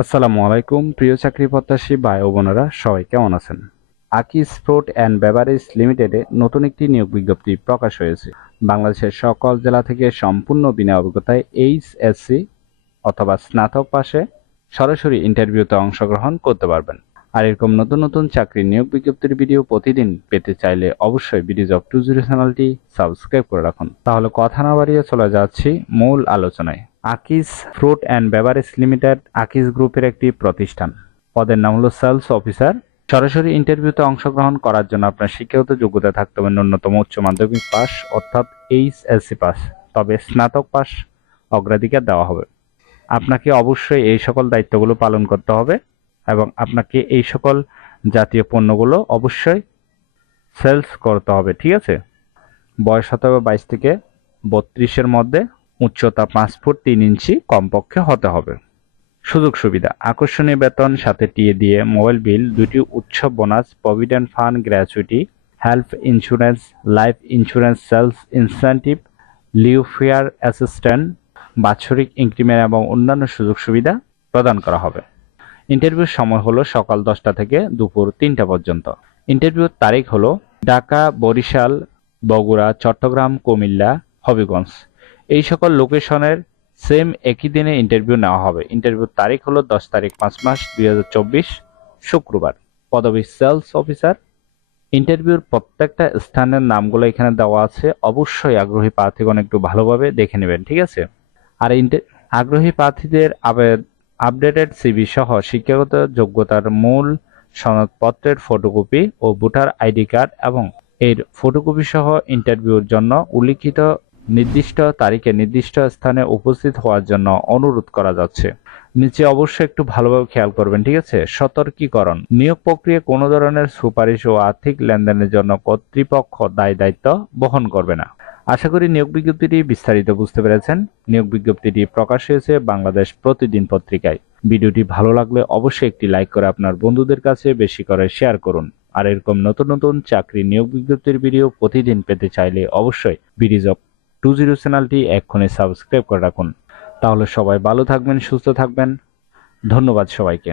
আসসালামু আলাইকুম প্রিয় চাকরি প্রত্যাশী ভাই ও বোনেরা, সবাই কেমন আছেন? আকিজ ফ্রুট অ্যান্ড বেভারেজ লিমিটেডে নতুন একটি নিয়োগ বিজ্ঞপ্তি প্রকাশ হয়েছে। বাংলাদেশের সকল জেলা থেকে সম্পূর্ণ বিনা অভিজ্ঞতায় এইচএসসি অথবা স্নাতক পাশে সরাসরি ইন্টারভিউতে অংশগ্রহণ করতে পারবেন। আর এরকম নতুন নতুন চাকরির নিয়োগ বিজ্ঞপ্তির ভিডিও প্রতিদিন পেতে চাইলে অবশ্যই বিডিজব 20 চ্যানেলটি সাবস্ক্রাইব করে রাখুন। তাহলে কথা না বাড়িয়ে চলে যাচ্ছি মূল আলোচনায়। Akij fruit and beverage limited Akij গ্রুপের একটি প্রতিষ্ঠান। পদের নাম হলো সেলস অফিসার। সরাসরি ইন্টারভিউতে অংশগ্রহণ করার জন্য আপনার শিক্ষাগত যোগ্যতা থাকতে হবে ন্যূনতম উচ্চ মাধ্যমিক পাস অর্থাৎ এইচএসসি পাস, তবে স্নাতক পাস অগ্রাধিকার দেওয়া হবে। আপনাকে অবশ্যই এই সকল দায়িত্বগুলো পালন করতে হবে এবং আপনাকে এই সকল জাতীয় পণ্যগুলো অবশ্যই সেলস করতে হবে, ঠিক আছে? বয়স হতে হবে 22 থেকে 32-এর মধ্যে, উচ্চতা 5 ফুট 3 ইঞ্চি কমপক্ষে হতে হবে। সুযোগ সুবিধা: আকর্ষণীয় বেতন, সাথে টিএ দিয়ে মোবাইল বিল, 2টি উৎসব bonus, provident fund, gratuity, health insurance, life insurance, sales incentive, leave fare assistant, বাৎসরিক ইনক্রিমেন্ট এবং অন্যান্য সুযোগ সুবিধা প্রদান করা হবে। ইন্টারভিউর সময় হলো সকাল 10টা থেকে দুপুর 3টা পর্যন্ত। ইন্টারভিউর তারিখ হলো ঢাকা, বরিশাল, বগুড়া, চট্টগ্রাম, কুমিল্লা, হবিগঞ্জ এই সকল লোকেশনের সেম একই দিনে ইন্টারভিউ নেওয়া হবে। ইন্টারভিউর তারিখ হলো 10 তারিখ 5 মাস 2024 শুক্রবার। পদবি সেলস অফিসার। ইন্টারভিউর প্রত্যেকটা স্থানের নামগুলো এখানে দেওয়া আছে, অবশ্যই আগ্রহী প্রার্থীগণ একটু ভালোভাবে দেখে নেবেন, ঠিক আছে? আর আগ্রহী প্রার্থীদের আপডেটেড সিভি সহ শিক্ষাগত যোগ্যতার মূল সনদপত্রের ফটোকপি ও ভোটার আইডি কার্ড এবং এর ফটোকপি সহ ইন্টারভিউর জন্য উল্লিখিত নির্দিষ্ট তারিখে নির্দিষ্ট স্থানে উপস্থিত হওয়ার জন্য অনুরোধ করা যাচ্ছে। নিচে অবশ্যই একটু ভালোভাবে খেয়াল করবেন, ঠিক আছে? সতর্কীকরণ: নিয়োগ প্রক্রিয়া কোনো ধরনের সুপারিশ ও আর্থিক লেনদেনের জন্য কর্তৃপক্ষ দায়িত্ব বহন করবে না। আশা করি নিয়োগ বিজ্ঞপ্তিটি বিস্তারিত বুঝতে পেরেছেন। নিয়োগ বিজ্ঞপ্তিটি প্রকাশ হয়েছে বাংলাদেশ প্রতিদিন পত্রিকায়। ভিডিওটি ভালো লাগলে অবশ্যই একটি লাইক করে আপনার বন্ধুদের কাছে বেশি করে শেয়ার করুন। আর এরকম নতুন নতুন চাকরি নিয়োগ বিজ্ঞপ্তির ভিডিও প্রতিদিন পেতে চাইলে অবশ্যই বিডিজব 20 চ্যানেলটি এক্ষুনি সাবস্ক্রাইব করে রাখুন। তাহলে সবাই ভালো থাকবেন, সুস্থ থাকবেন। ধন্যবাদ সবাইকে।